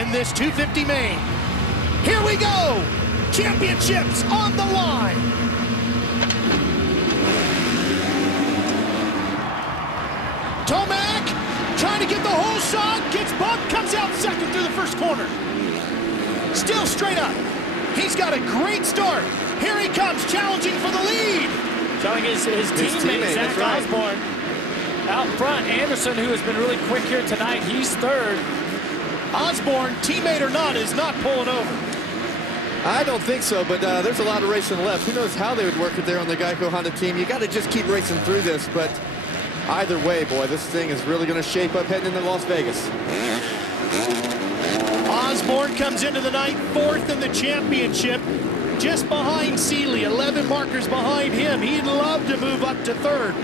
in this 250 main. Here we go. Championships on the line. Tomac trying to get the whole shot, gets bumped, comes out second through the first corner. Still straight up. He's got a great start. Here he comes, challenging for the lead. Showing his teammate, Zach Osborne. Out front, Anderson, who has been really quick here tonight, he's third. Osborne, teammate or not, is not pulling over. I don't think so, but there's a lot of racing left. Who knows how they would work it there on the Geico Honda team. You got to just keep racing through this, but either way, boy, this thing is really going to shape up heading into Las Vegas. Osborne comes into the night fourth in the championship, just behind Seeley, 11 markers behind him. He'd love to move up to third.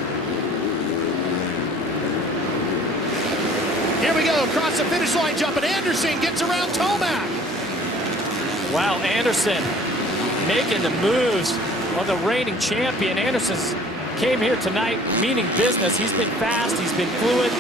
Here we go, across the finish line jump, and Anderson gets around Tomac. Wow, Anderson making the moves on the reigning champion. Anderson's came here tonight meaning business. He's been fast, he's been fluid.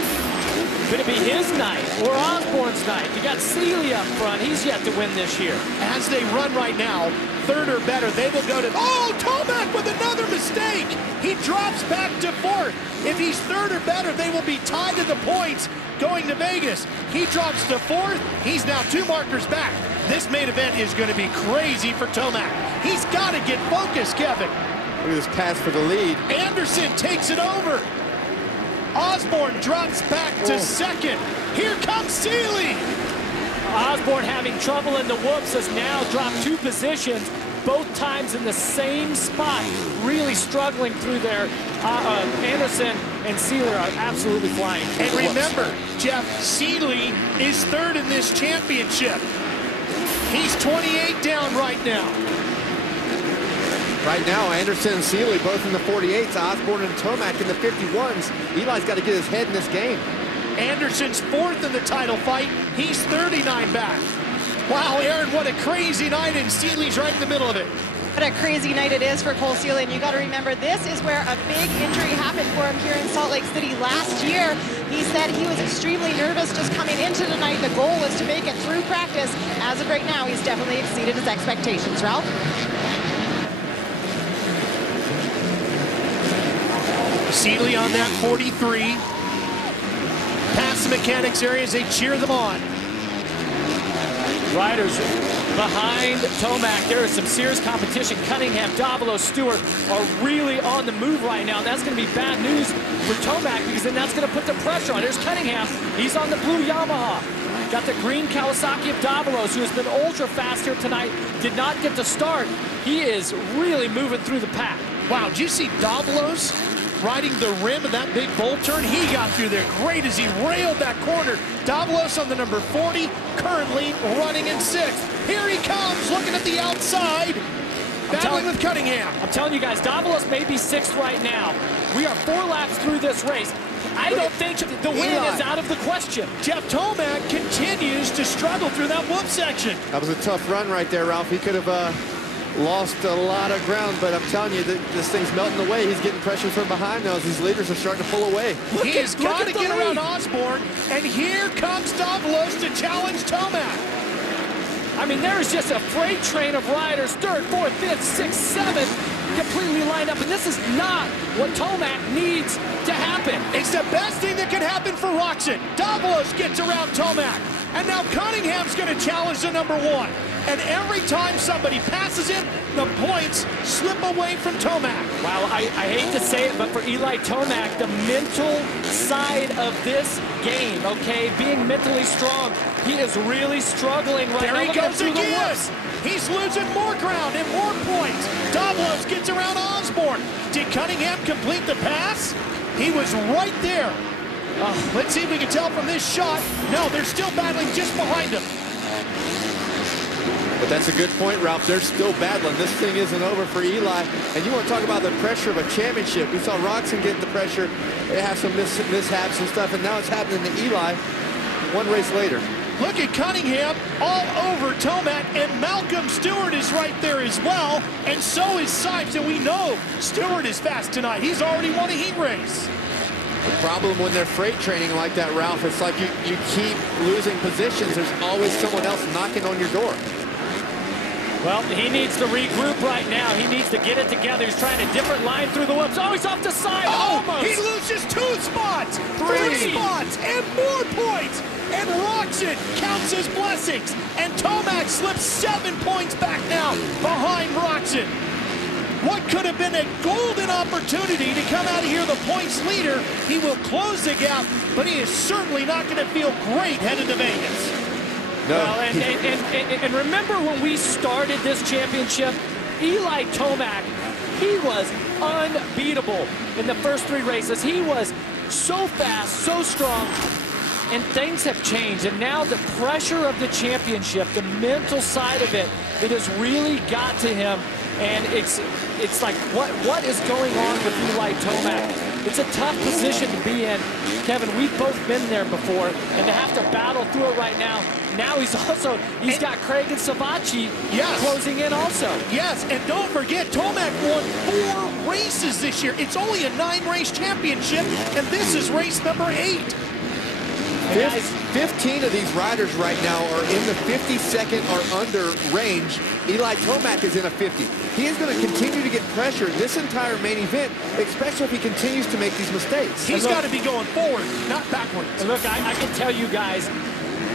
Could it be his night or Osborne's night? You got Seeley up front. He's yet to win this year. As they run right now, third or better, they will go to... Oh, Tomac with another mistake. He drops back to fourth. If he's third or better, they will be tied to the points going to Vegas. He drops to fourth. He's now 2 markers back. This main event is going to be crazy for Tomac. He's got to get focused, Kevin. Look at this pass for the lead. Anderson takes it over. Osborne drops back to second. Here comes Seeley. Osborne having trouble in the whoops has now dropped 2 positions, both times in the same spot, really struggling through there. Anderson and Seeley are absolutely flying. And remember, Jeff, Seeley is third in this championship. He's 28 down right now. Right now, Anderson and Seeley both in the 48s, Osborne and Tomac in the 51s. Eli's got to get his head in this game. Anderson's fourth in the title fight. He's 39 back. Wow, Aaron, what a crazy night, and Seeley's right in the middle of it. What a crazy night it is for Cole Seeley, and you got to remember this is where a big injury happened for him here in Salt Lake City last year. He said he was extremely nervous just coming into the night. The goal was to make it through practice. As of right now, he's definitely exceeded his expectations. Ralph? Seeley on that 43. Past the mechanics area as they cheer them on. Riders behind Tomac. There is some serious competition. Cunningham, Davalos, Stewart are really on the move right now. That's going to be bad news for Tomac because then that's going to put the pressure on. There's Cunningham. He's on the blue Yamaha. Got the green Kawasaki of Davalos, who has been ultra fast here tonight. Did not get to start. He is really moving through the pack. Wow, did you see Davalos riding the rim of that big bolt turn? He got through there great as he railed that corner. Davalos on the number 40, currently running in 6th. Here he comes, looking at the outside, battling with Cunningham. I'm telling you guys, Davalos may be 6th right now. We are 4 laps through this race. I don't think the win is out of the question. Jeff Tomac continues to struggle through that whoop section. That was a tough run right there, Ralph. He could have lost a lot of ground, but I'm telling you, this thing's melting away. He's getting pressure from behind now as these leaders are starting to pull away. He has got to get around Osborne, and here comes Davalos to challenge Tomac. I mean, there is just a freight train of riders, 3rd, 4th, 5th, 6th, 7th, completely lined up, and this is not what Tomac needs to happen. It's the best thing that could happen for Roczen. Davalos gets around Tomac, and now Cunningham's going to challenge the number 1. And every time somebody passes him, the points slip away from Tomac. Wow, I hate to say it, but for Eli Tomac, the mental side of this game, okay, being mentally strong, he is really struggling right now. There he goes again. He's losing more ground and more points. Davalos gets around Osborne. Did Cunningham complete the pass? He was right there. Let's see if we can tell from this shot. No, they're still battling just behind him. But that's a good point, Ralph. They're still battling. This thing isn't over for Eli. And you want to talk about the pressure of a championship. We saw Roczen get the pressure. They have some mishaps and stuff, and now it's happening to Eli 1 race later. Look at Cunningham all over Tomac, and Malcolm Stewart is right there as well, and so is Sipes, and we know Stewart is fast tonight. He's already won a heat race. The problem when they're freight training like that, Ralph, it's like you keep losing positions. There's always someone else knocking on your door. Well, he needs to regroup right now. He needs to get it together. He's trying a different line through the whoops. Oh, he's off the side. Almost. He loses 2 spots, 3 spots, and more points. And Roczen counts his blessings. And Tomac slips 7 points back now behind Roczen. What could have been a golden opportunity to come out of here the points leader. He will close the gap, but he is certainly not going to feel great headed to Vegas. No. Well, and remember when we started this championship, Eli Tomac, he was unbeatable in the first 3 races. He was so fast, so strong, and things have changed. And now the pressure of the championship, the mental side of it, it has really got to him. And it's like, what is going on with Eli Tomac? It's a tough position to be in. Kevin, we've both been there before, and to have to battle through it right now. Now he's got Craig and Savatgy closing in also. Yes, and don't forget, Tomac won 4 races this year. It's only a 9-race championship, and this is race number 8. 15 of these riders right now are in the 52nd or under range. Eli Tomac is in a 50. He is going to continue to get pressure this entire main event, especially if he continues to make these mistakes. He's got to be going forward, not backwards. And look, I can tell you guys,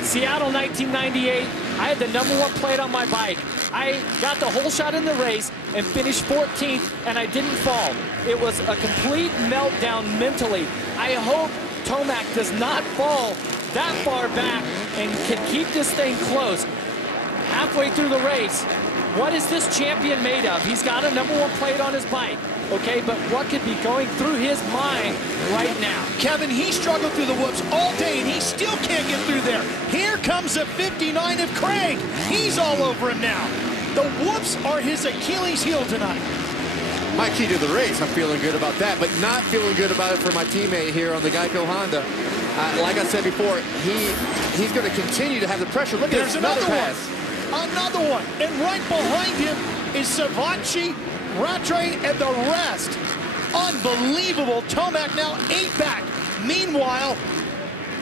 Seattle 1998, I had the #1 plate on my bike. I got the whole shot in the race and finished 14th, and I didn't fall. It was a complete meltdown mentally. I hope Tomac does not fall that far back and can keep this thing close. Halfway through the race, what is this champion made of? He's got a #1 plate on his bike, okay, but what could be going through his mind right now? Kevin, he struggled through the whoops all day, and he still can't get through there. Here comes the 59 of Craig. He's all over him now. The whoops are his Achilles heel tonight. My key to the race, I'm feeling good about that, but not feeling good about it for my teammate here on the Geico Honda. Like I said before, he's going to continue to have the pressure. Look, there's another pass. Another one. And right behind him is Savatgy, Rattray, and the rest. Unbelievable. Tomac now 8 back. Meanwhile,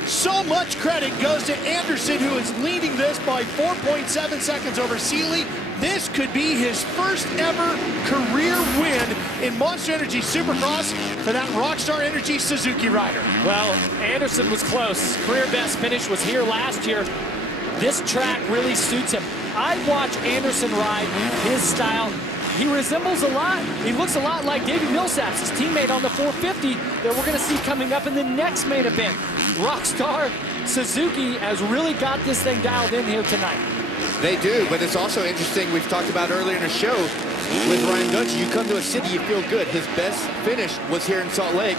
so much credit goes to Anderson, who is leading this by 4.7 seconds over Seeley. This could be his first ever career win in Monster Energy Supercross for that Rockstar Energy Suzuki rider. Well, Anderson was close. Career best finish was here last year. This track really suits him. I watch Anderson ride his style. He resembles a lot. He looks a lot like Davey Millsaps, his teammate on the 450 that we're going to see coming up in the next main event. Rockstar Suzuki has really got this thing dialed in here tonight. They do, but it's also interesting, we've talked about earlier in the show, with Ryan Dungey, you come to a city, you feel good. His best finish was here in Salt Lake.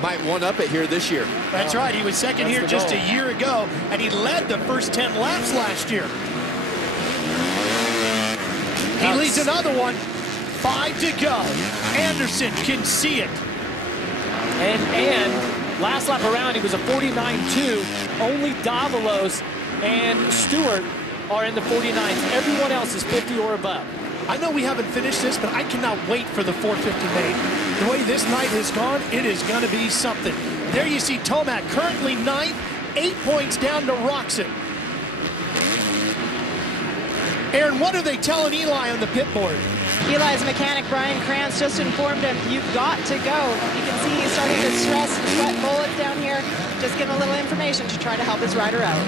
Might one-up it here this year. That's right. He was second here just a year ago, and he led the first 10 laps last year. He leads another one. 5 to go. Anderson can see it. And last lap around, he was a 49.2. Only Davalos and Stewart are in the 49s. Everyone else is 50 or above. I know we haven't finished this, but I cannot wait for the 450 main. The way this night has gone, it is going to be something. There you see Tomac currently 9th, 8 points down to Roczen. Aaron, what are they telling Eli on the pit board? Eli's mechanic, Brian Krantz, just informed him, you've got to go. You can see he's starting to stress and sweat bullets down here. Just getting a little information to try to help his rider out.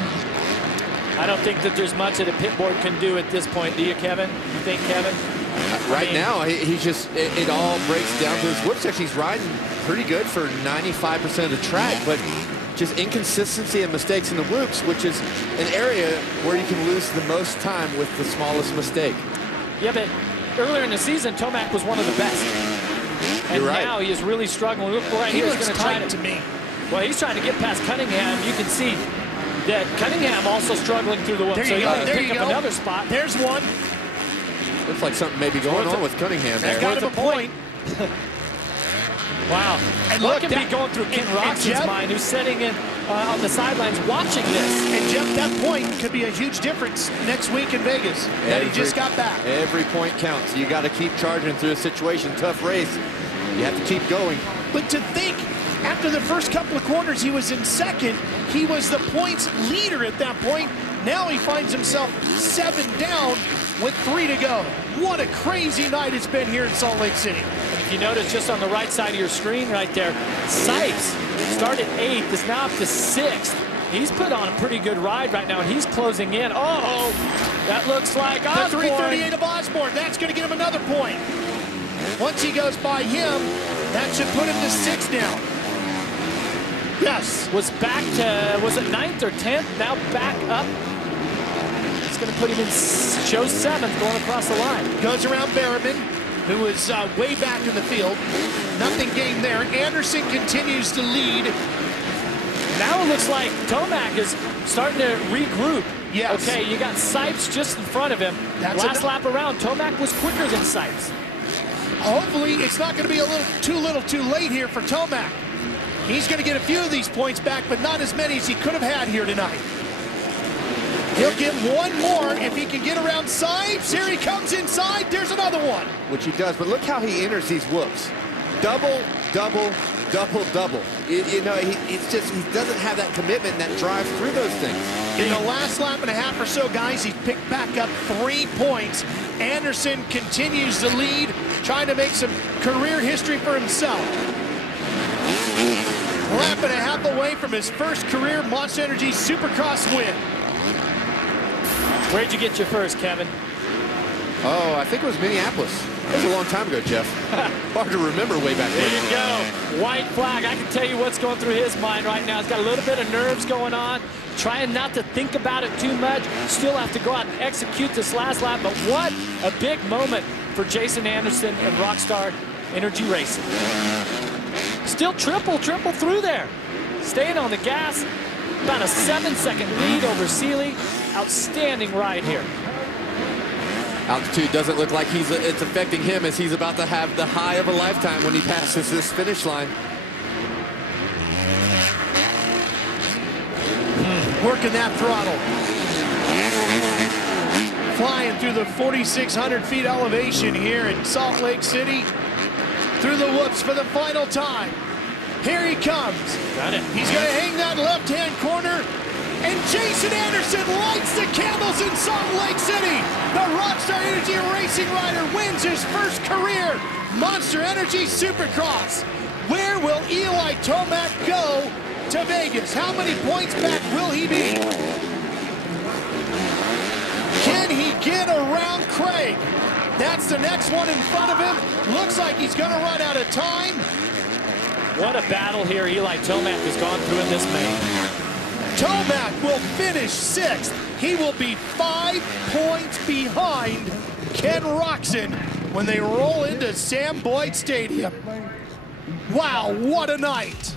I don't think that there's much that a pit board can do at this point, do you, Kevin? You think, Kevin? Right now, he's just, it all breaks down to his whoop section. He's riding pretty good for 95% of the track, but just inconsistency and mistakes in the whoops, which is an area where you can lose the most time with the smallest mistake. Yeah, but earlier in the season, Tomac was one of the best. And You're right. Now he is really struggling. Look right He here. looks He's going to try tight to me. Well, he's trying to get past Cunningham. You can see that Cunningham also struggling through the whoops. There you go. There pick you up go. another spot. There's one. Looks like something may be going on with Cunningham there. That got him a point. Wow. And what look, can that, be going through Ken and Roczen's Jeff, mind, who's sitting in on the sidelines watching this. And Jeff, that point could be a huge difference next week in Vegas that he just got back. Every point counts. You got to keep charging through a situation. Tough race. You have to keep going. But to think, After the first couple of corners, he was in second. He was the points leader at that point. Now he finds himself 7 down with 3 to go. What a crazy night it's been here in Salt Lake City. And if you notice just on the right side of your screen right there, Sipes started 8th, is now up to 6th. He's put on a pretty good ride right now, and he's closing in. Oh, that looks like Osborne. The 3:38 of Osborne. That's going to get him another point. Once he goes by him, that should put him to 6 now. Yes. Was back to, was it 9th or 10th? Now back up. It's going to put him in, shows 7th going across the line. Goes around Berriman, who is way back in the field. Nothing gained there. Anderson continues to lead. Now it looks like Tomac is starting to regroup. Yes. Okay, you got Sipes just in front of him. That's Last lap around, Tomac was quicker than Sipes. Hopefully it's not going to be a little too late here for Tomac. He's going to get a few of these points back, but not as many as he could have had here tonight. He'll get one more if he can get around Sipes. Here he comes inside. There's another one. Which he does, but look how he enters these whoops. Double, double, double, double. You know, he doesn't have that commitment, that drive through those things. In the last lap and a half or so, guys, he's picked back up 3 points. Anderson continues to lead, trying to make some career history for himself. Lap and a half away from his first career Monster Energy Supercross win. Where'd you get your first, Kevin? Oh, I think it was Minneapolis. It was a long time ago, Jeff. Hard to remember way back There then. you go. White flag. I can tell you what's going through his mind right now. He's got a little bit of nerves going on, trying not to think about it too much. Still have to go out and execute this last lap, but what a big moment for Jason Anderson and Rockstar Energy Racing. Still triple through there. Staying on the gas. About a 7-second lead over Seeley. Outstanding ride here. Altitude doesn't look like it's affecting him, as he's about to have the high of a lifetime when he passes this finish line. Working that throttle. Flying through the 4,600 feet elevation here in Salt Lake City. Through the whoops for the final time. Here he comes. Got it. He's going to hang that left-hand corner. And Jason Anderson lights the candles in Salt Lake City. The Rockstar Energy Racing rider wins his first career Monster Energy Supercross. Where will Eli Tomac go to Vegas? How many points back will he be? Can he get around Craig? That's the next one in front of him. Looks like he's going to run out of time. What a battle here Eli Tomac has gone through in this main. Tomac will finish 6th. He will be 5 points behind Ken Roczen when they roll into Sam Boyd Stadium. Wow, what a night.